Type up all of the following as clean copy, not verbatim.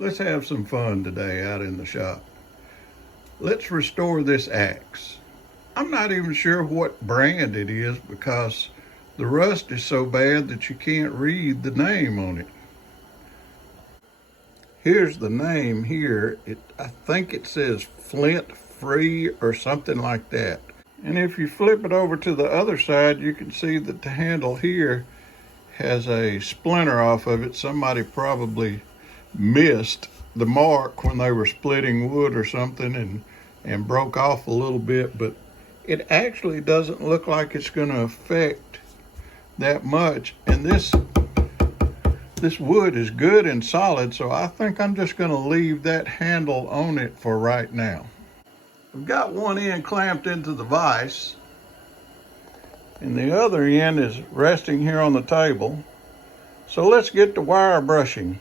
Let's have some fun today out in the shop. Let's restore this axe. I'm not even sure what brand it is because the rust is so bad that you can't read the name on it. Here's the name here. I think it says Flint Free or something like that. And if you flip it over to the other side, you can see that the handle here has a splinter off of it. Somebody probably missed the mark when they were splitting wood or something and broke off a little bit, but it actually doesn't look like it's going to affect that much. And this wood is good and solid, so I think I'm just going to leave that handle on it for right now. I've got one end clamped into the vise, and the other end is resting here on the table. So let's get to wire brushing.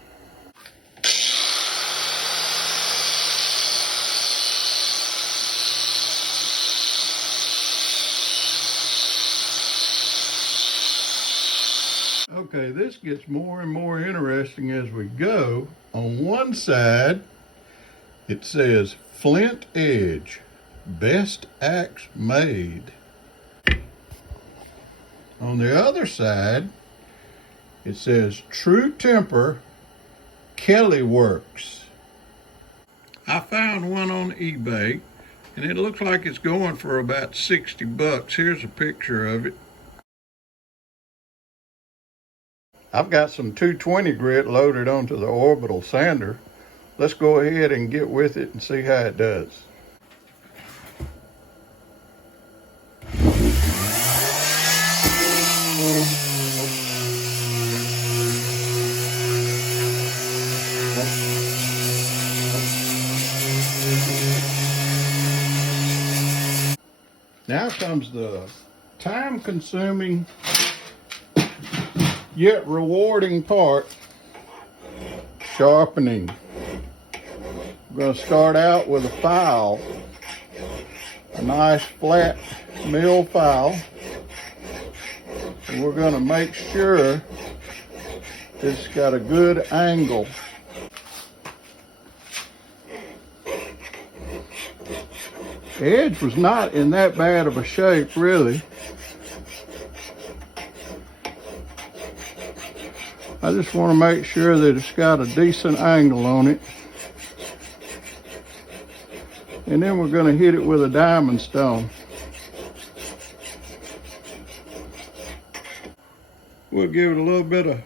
Okay, this gets more and more interesting as we go. On one side, it says Flint Edge, best axe made. On the other side, it says True Temper, Kelly Works. I found one on eBay, and it looks like it's going for about 60 bucks. Here's a picture of it. I've got some 220 grit loaded onto the orbital sander. Let's go ahead and get with it and see how it does. Now comes the time-consuming yet rewarding part, sharpening. We're going to start out with a file, a nice flat mill file, and we're going to make sure it's got a good angle. The edge was not in that bad of a shape, really. I just want to make sure that it's got a decent angle on it. And then we're going to hit it with a diamond stone. We'll give it a little bit of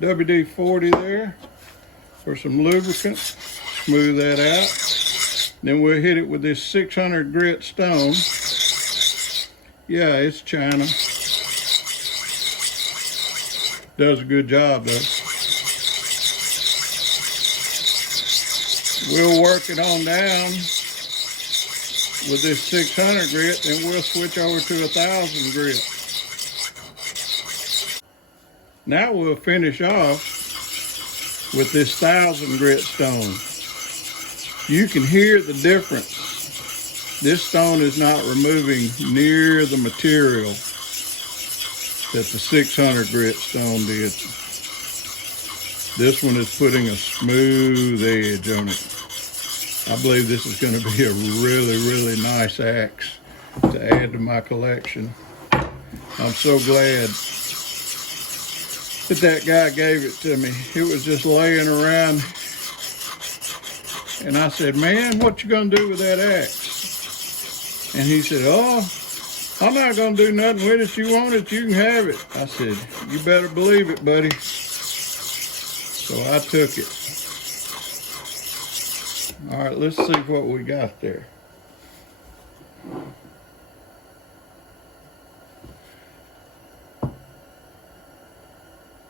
WD-40 there for some lubricant. Smooth that out. Then we'll hit it with this 600 grit stone. Yeah, it's China. Does a good job though. We'll work it on down with this 600 grit, then we'll switch over to 1000 grit. Now we'll finish off with this 1000 grit stone. You can hear the difference. This stone is not removing near the material that the 600 grit stone did. This one is putting a smooth edge on it. I believe this is going to be a really, really nice axe to add to my collection. I'm so glad that guy gave it to me. It was just laying around, and I said, man, what you going to do with that axe? And he said, oh, I'm not going to do nothing with it. You want it, you can have it. I said, you better believe it, buddy. So I took it. All right, let's see what we got there.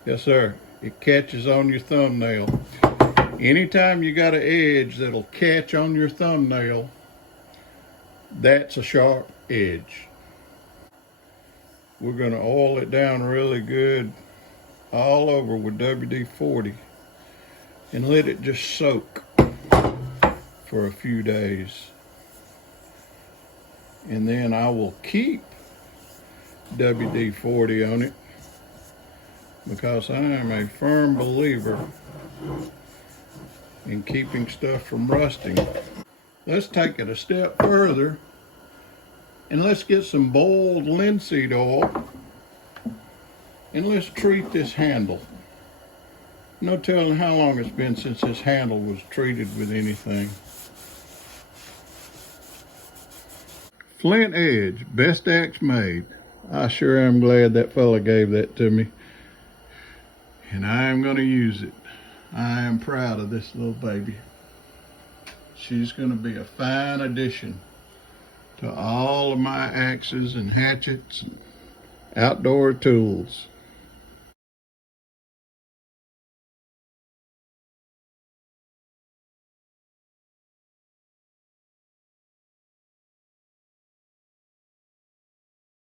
Yes, sir. It catches on your thumbnail. Anytime you got an edge that'll catch on your thumbnail, that's a sharp edge. We're going to oil it down really good all over with WD-40 and let it just soak for a few days. And then I will keep WD-40 on it because I am a firm believer in keeping stuff from rusting. Let's take it a step further and let's get some boiled linseed oil and let's treat this handle. No telling how long it's been since this handle was treated with anything. Flint edge, best axe made. I sure am glad that fella gave that to me. And I am going to use it. I am proud of this little baby. She's going to be a fine addition to all of my axes and hatchets and outdoor tools.